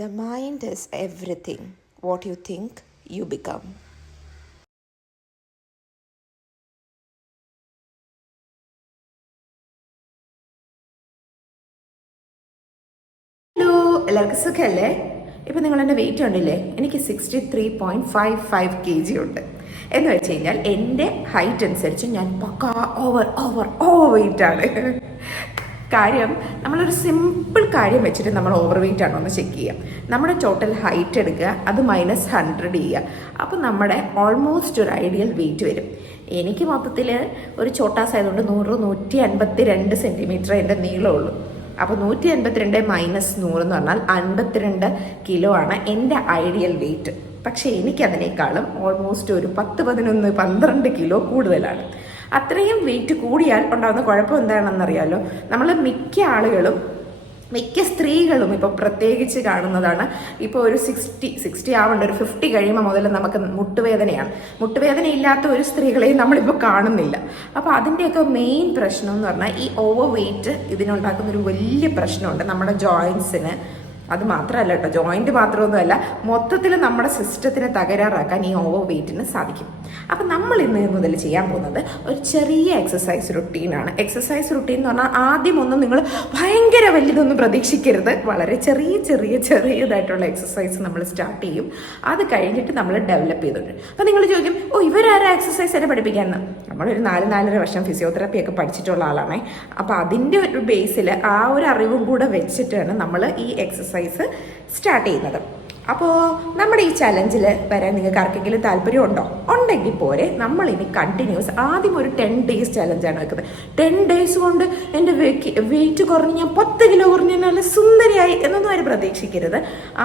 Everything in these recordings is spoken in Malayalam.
The mind is everything. What you think, you become. Hello, എല്ലാവർക്കും സുഖമല്ലേ? ഇപ്പം നിങ്ങളെൻ്റെ വെയിറ്റ് ഉണ്ടല്ലേ? എനിക്ക് 63.55 kg ഉണ്ട്. എന്ന് വെച്ച് കഴിഞ്ഞാൽ എൻ്റെ ഹൈറ്റ് അനുസരിച്ച് ഞാൻ പക്കാ ഓവർ വെയിറ്റാണ്. കാര്യം നമ്മളൊരു സിമ്പിൾ കാര്യം വെച്ചിട്ട് നമ്മൾ ഓവർ വെയിറ്റ് ആണോ എന്ന് ചെക്ക് ചെയ്യുക. നമ്മുടെ ടോട്ടൽ ഹൈറ്റ് എടുക്കുക, അത് -100 ചെയ്യുക. അപ്പോൾ നമ്മുടെ ഓൾമോസ്റ്റ് ഒരു ഐഡിയൽ വെയിറ്റ് വരും. എനിക്ക് മൊത്തത്തിൽ ഒരു ചോട്ടാസ് ആയതുകൊണ്ട് 152 സെൻറ്റിമീറ്റർ എൻ്റെ നീളമുള്ളൂ. അപ്പോൾ 152 - 100 എന്ന് പറഞ്ഞാൽ 52 കിലോ ആണ് എൻ്റെ ഐഡിയൽ വെയിറ്റ്. പക്ഷേ എനിക്കതിനേക്കാളും ഓൾമോസ്റ്റ് ഒരു 10, 11, 12 കിലോ കൂടുതലാണ്. അത്രയും വെയിറ്റ് കൂടിയാൽ ഉണ്ടാകുന്ന കുഴപ്പം എന്താണെന്നറിയാലോ? നമ്മൾ മിക്ക സ്ത്രീകളും ഇപ്പോൾ പ്രത്യേകിച്ച് കാണുന്നതാണ്. ഇപ്പോൾ ഒരു 60 ആവേണ്ട ഒരു 50 കഴിയുമ്പോൾ മുതൽ നമുക്ക് മുട്ടുവേദനയാണ്. മുട്ടുവേദന ഇല്ലാത്ത ഒരു സ്ത്രീകളെയും നമ്മളിപ്പോൾ കാണുന്നില്ല. അപ്പോൾ അതിൻ്റെയൊക്കെ മെയിൻ പ്രശ്നം എന്ന് പറഞ്ഞാൽ ഈ ഓവർ വെയിറ്റ് ഇതിനുണ്ടാക്കുന്നൊരു വലിയ പ്രശ്നമുണ്ട് നമ്മുടെ ജോയിൻസിന്. അത് മാത്രമല്ല കേട്ടോ, ജോയിൻറ്റ് മാത്രമൊന്നുമല്ല, മൊത്തത്തിൽ നമ്മുടെ സിസ്റ്റത്തിനെ തകരാറാക്കാൻ ഈ ഓവർ വെയിറ്റിന് സാധിക്കും. അപ്പം നമ്മൾ ഇന്ന് മുതൽ ചെയ്യാൻ പോകുന്നത് ഒരു ചെറിയ എക്സസൈസ് റുട്ടീനാണ്. എക്സസൈസ് റുട്ടീൻ എന്ന് പറഞ്ഞാൽ ആദ്യമൊന്നും നിങ്ങൾ ഭയങ്കര വലിയതൊന്നും പ്രതീക്ഷിക്കരുത്. വളരെ ചെറിയതായിട്ടുള്ള എക്സസൈസ് നമ്മൾ സ്റ്റാർട്ട് ചെയ്യും. അത് കഴിഞ്ഞിട്ട് നമ്മൾ ഡെവലപ്പ് ചെയ്തിട്ടുണ്ട്. അപ്പം നിങ്ങൾ ചോദിക്കും, ഇവരാരാ എക്സസൈസ് തന്നെ പഠിപ്പിക്കാമെന്ന്? നമ്മളൊരു 4-4.5 വർഷം ഫിസിയോതെറാപ്പിയൊക്കെ പഠിച്ചിട്ടുള്ള ആളാണേ. അപ്പോൾ അതിൻ്റെ ഒരു ബേസിൽ ആ ഒരു അറിവും കൂടെ വെച്ചിട്ടാണ് നമ്മൾ ഈ എക്സസൈസ് സ്റ്റാർട്ട് ചെയ്യുന്നത്. അപ്പോൾ നമ്മുടെ ഈ ചലഞ്ചിൽ വരാൻ നിങ്ങൾക്ക് ആർക്കെങ്കിലും താല്പര്യമുണ്ടോ? ഉണ്ടെങ്കിൽ പോരെ. നമ്മളിനി കണ്ടിന്യൂസ് ആദ്യം ഒരു 10 days ചലഞ്ചാണ് വെക്കുന്നത്. 10 days കൊണ്ട് എൻ്റെ വെയിറ്റ് കുറഞ്ഞ് ഞാൻ 10 കിലോ കുറഞ്ഞ് നല്ല സുന്ദരിയായി എന്നൊന്നും ആരും പ്രതീക്ഷിക്കരുത്.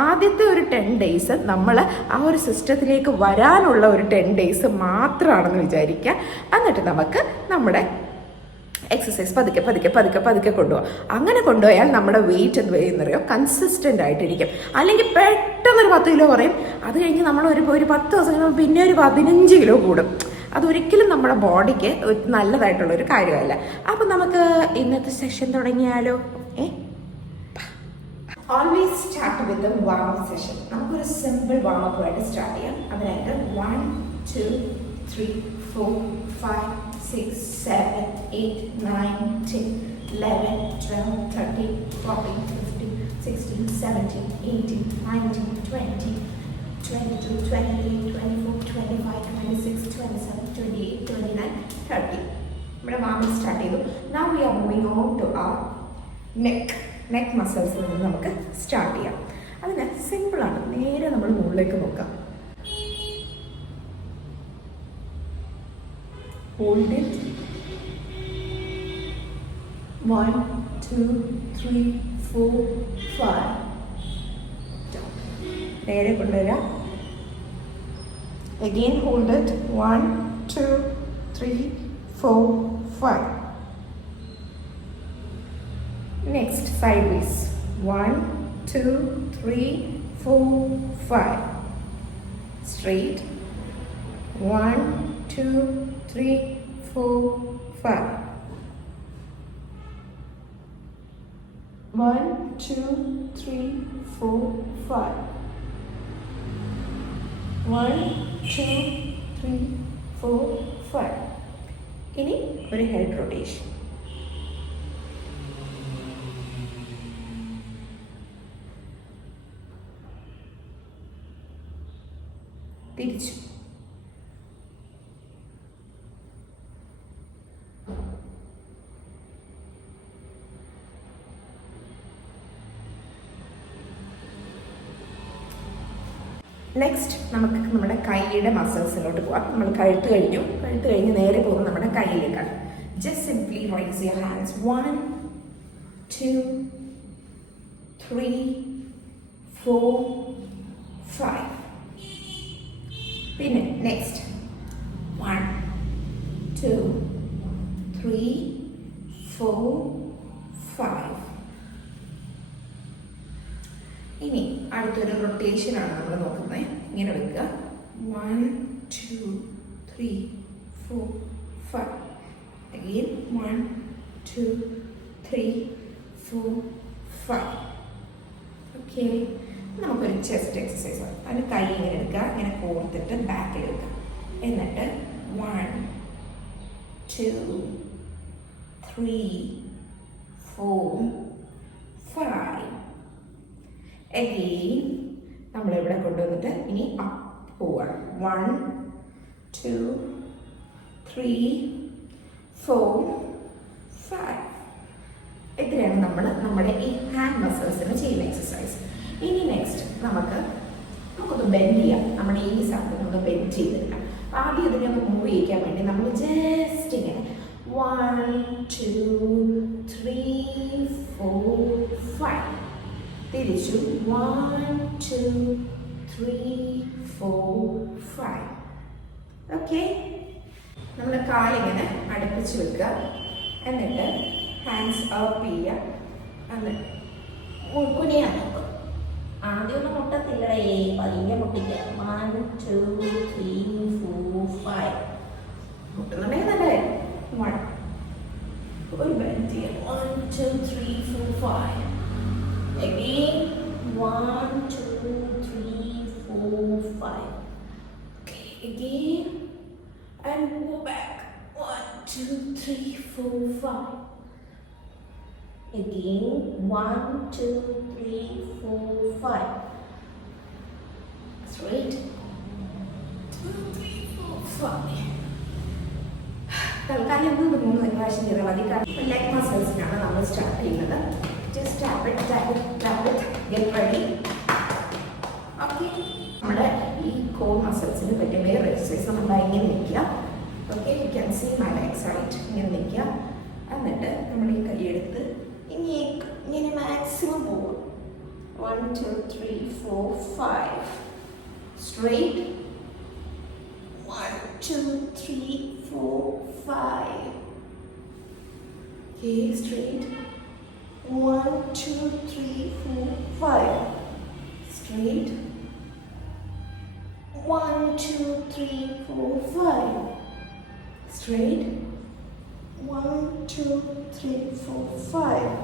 ആദ്യത്തെ ഒരു 10 days നമ്മൾ ആ ഒരു സിസ്റ്റത്തിലേക്ക് വരാനുള്ള ഒരു 10 days മാത്രമാണെന്ന് വിചാരിക്കുക. എന്നിട്ട് നമുക്ക് നമ്മുടെ എക്സസൈസ് പതുക്കെ കൊണ്ടുപോകാം. അങ്ങനെ കൊണ്ടുപോയാൽ നമ്മുടെ വെയിറ്റ് എന്ത് ചെയ്യുന്നറിയോ? കൺസിസ്റ്റൻ്റ് ആയിട്ടിരിക്കും. അല്ലെങ്കിൽ പെട്ടെന്നൊരു 10 കിലോ കുറയും. അത് കഴിഞ്ഞ് നമ്മൾ ഒരു 10 ദിവസം കഴിയുമ്പോൾ പിന്നെ ഒരു 15 കിലോ കൂടും. അതൊരിക്കലും നമ്മുടെ ബോഡിക്ക് നല്ലതായിട്ടുള്ളൊരു കാര്യമല്ല. അപ്പം നമുക്ക് ഇന്നത്തെ സെഷൻ തുടങ്ങിയാലോ? Always start with warm up session. നമുക്കൊരു സിമ്പിൾ വാം അപ്പ് ആയിട്ട് സ്റ്റാർട്ട് ചെയ്യാം. അതിനായിട്ട് 1, 2, 3, 4, 5, 6, 7, 8, 9, 10, 11, 12, 13, 14, 15, 16, 17, 18, 19, 20, 22, 23, 24, 25, 26, 27, 28, 29, 30. നമ്മുടെ വാം സ്റ്റാർട്ട് ചെയ്തു. Now we are moving on to our neck muscles നിന്ന് നമുക്ക് സ്റ്റാർട്ട് ചെയ്യാം. അതിന് സിമ്പിളാണ്. നേരെ നമ്മൾ മുകളിലേക്ക് നോക്കാം. Hold it. 1, 2, 3, 4, 5. നേരെ കൊണ്ടുവരാം. Again hold it. 1, 2, 3, 4, 5. Next sideways. 1, 2, 3, 4, 5. Straight. 1, 2, 3, 4, 5. 1, 2, 3, 4, 5. 1, 2, 3, 4, 5. ഇനി ഒരു ഹെഡ് റൊട്ടേഷൻ. തിരിച്ചു. നെക്സ്റ്റ് നമുക്ക് നമ്മുടെ കൈയുടെ മസിൽസിലോട്ട് പോവാം. നമ്മൾ കഴുത്ത് കഴിഞ്ഞ് നേരെ പോകുന്നത് നമ്മുടെ കൈയിലേക്കാണ്. Just simply rise your hands. 1, 2, 3, 4, 5. പിന്നെ നെക്സ്റ്റ് 1, 2, 3, 4, 5. ഇനി അടുത്തൊരു റൊട്ടേഷനാണ് നമ്മൾ നോക്കുന്നത്. ഇങ്ങനെ വെക്കുക. 1, 2, 3, 4, 5. Again 1, 2, 3, 4, 5. Okay. നമുക്കൊരു ചെസ്റ്റ് എക്സസൈസ് ആണ്. അതിന് കൈ ഇങ്ങനെ എടുക്കുക, ഇങ്ങനെ കോർത്തിട്ട് ബാക്കിൽ എടുക്കുക. എന്നിട്ട് 1 2 3 4 5. അഗെയിൻ നമ്മളിവിടെ കൊണ്ടുവന്നിട്ട് ഇനി അപ്പ് പോവാണ്. 1 2 3 4 5. ഇത്രയാണ് നമ്മൾ നമ്മുടെ ഈ ഹാൻഡ് മസിൽസിന് ചെയ്യുന്ന എക്സസൈസ്. ഇനി നെക്സ്റ്റ് നമുക്കൊന്ന് ബെൻഡ് ചെയ്യാം. നമ്മുടെ ഈ സാധനം നമ്മൾ ബെൻഡ് ചെയ്തെടുക്കാം. ആദ്യം ഇതിനെ ഒന്ന് മൂവ് ചെയ്യിക്കാൻ വേണ്ടി നമ്മൾ ജസ്റ്റ് ഇങ്ങനെ 1 2 3 4 5 തിരിച്ചു 1 2 3 4 5. ഓക്കെ, നമ്മൾ കാലിങ്ങനെ അടുപ്പിച്ച് വെക്കുക. എന്നിട്ട് ഹാൻഡ്സ് അപ്പ് ചെയ്യുക. എന്നിട്ട് കുനിയാൻ നോക്കുക. ആദ്യം ഒന്നും മുട്ടത്തില്ലടേ, പതിയെ മുട്ടിക്കുക. 1 2 3 4 5. മുട്ടുന്നുണ്ടെങ്കിൽ നല്ലേ. 1 ഒരു ബെൻഡ് ചെയ്യുക. 1 2 3 4 5. Again 1 2 3 4 5. Okay, again and go back. 1 2 3 4 5. Again 1 2 3 4 5. Straight 2 3 4 5. തൽക്കാലം 3 പ്രാവശ്യം ചെയ്താൽ മതി. ലെഗ് മസിൽസിനാണ് നമ്മൾ സ്റ്റാർട്ട് ചെയ്യുന്നത്. Just tap it, get ready. Okay. നമ്മുടെ ഈ കോർ മസിൽസിന് പറ്റിയ വേറെ എക്സസൈസ് നമ്മൾ ഇങ്ങനെ നിൽക്കുക. Okay, you can see my legs right. ഇങ്ങനെ നിൽക്കുക. എന്നിട്ട് നമ്മൾ ഈ കൈ എടുത്ത് ഇങ്ങനെ മാക്സിമം പോകും. 1 2 3 4 5. Straight 1 2 3 4 5. Okay, straight 1 2 3 4 5. Straight 1 2 3 4 5. Straight 1 2 3 4 5.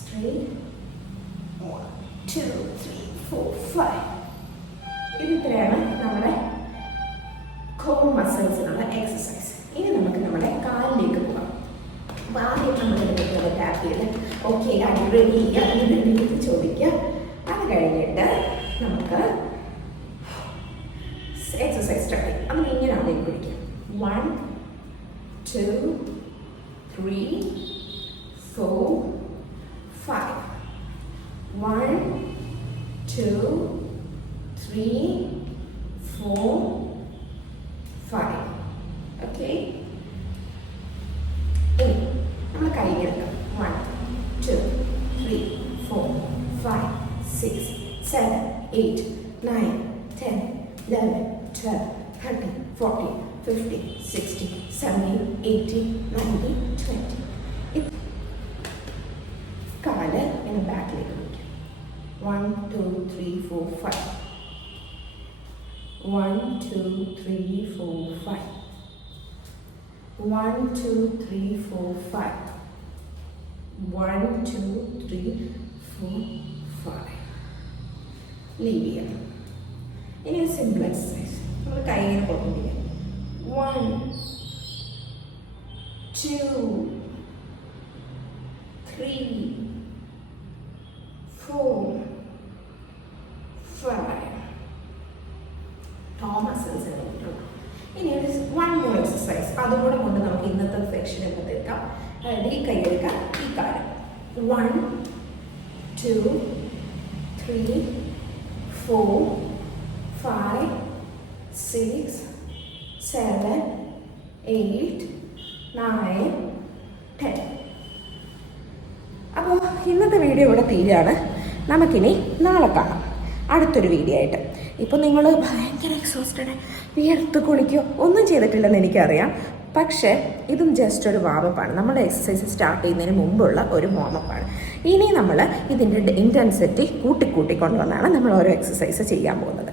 Straight 1 2 3 4 5. ഇത്രയാണ് നമ്മുടെ കോർ മസിൽസിനുള്ള എക്സസൈസ്. ഇനി നമുക്ക് നമ്മുടെ കാലിലേക്ക് പോകാം. അപ്പോൾ ആദ്യം നമ്മൾ ടാപ്പ് ചെയ്ത് ഓക്കെ അത് റെഡി ചെയ്യുക, അതിനെന്തെങ്കിലും ചോദിക്കുക. അത് കഴിഞ്ഞിട്ട് നമുക്ക് എക്സസൈസ് സ്റ്റാർട്ട് ചെയ്യും. അത് ഇങ്ങനെ ആദ്യം പിടിക്കാം. 1 2 3 4 5. 1 2 3 4 5. ഓക്കെ, നമ്മൾ കൈ എടുക്കാം. 1 2 3 4 5 6 7 8 9 10 11 12 13 14 15 16 17 18 19 20. കാല് ഇങ്ങനെ ബാക്കിലേക്ക് വയ്ക്കും. 1 2 3 4 5. 1 2 3 4 5. 1 2 3 4 5. 1 2 3 4 5. ലീവ് ചെയ്യാം. ഇനി ഒരു സിമ്പിൾ എക്സസൈസ്. നമ്മൾ കൈ ഇങ്ങനെ പൊട്ടിക്കുക. 1 2 3 4 5. ടോ മസിൽസിന് വേണ്ടിയിട്ടുള്ള. ഇനി ഒരു 1 more എക്സസൈസ്. അതുകൂടെ കൊണ്ട് നമുക്ക് ഇന്നത്തെ സെക്ഷൻ ഒക്കെ തീർക്കാം. അതായത് ഈ കൈ എടുക്കാം, ഈ കാലം. 1 2 3 4 5 6 7 8 9 10. അപ്പോൾ ഇന്നത്തെ വീഡിയോ ഇവിടെ തീരുകയാണ്. നമുക്കിനി നാളെ കാണാം അടുത്തൊരു വീഡിയോ ആയിട്ട്. ഇപ്പോൾ നിങ്ങൾ ഭയങ്കര എക്സോസ്റ്റഡ്, വിയർത്ത് കുളിക്കുകയോ ഒന്നും ചെയ്തിട്ടില്ലെന്ന് എനിക്കറിയാം. പക്ഷേ ഇതും ജസ്റ്റ് ഒരു വാമപ്പാണ്. നമ്മുടെ എക്സസൈസ് സ്റ്റാർട്ട് ചെയ്യുന്നതിന് മുമ്പുള്ള ഒരു വാമപ്പാണ്. ഇനി നമ്മൾ ഇതിൻ്റെ ഇൻറ്റൻസിറ്റി കൂട്ടിക്കൊണ്ടുവന്നാണ് നമ്മൾ ഓരോ എക്സസൈസ് ചെയ്യാൻ പോകുന്നത്.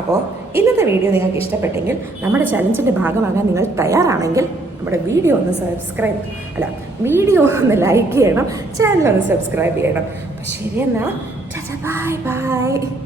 അപ്പോൾ ഇന്നത്തെ വീഡിയോ നിങ്ങൾക്ക് ഇഷ്ടപ്പെട്ടെങ്കിൽ, നമ്മുടെ ചലഞ്ചിൻ്റെ ഭാഗമാകാൻ നിങ്ങൾ തയ്യാറാണെങ്കിൽ നമ്മുടെ വീഡിയോ ഒന്ന് ലൈക്ക് ചെയ്യണം, ചാനൽ ഒന്ന് സബ്സ്ക്രൈബ് ചെയ്യണം. അപ്പോൾ ശരി, എന്നാൽ ബൈ ബൈ.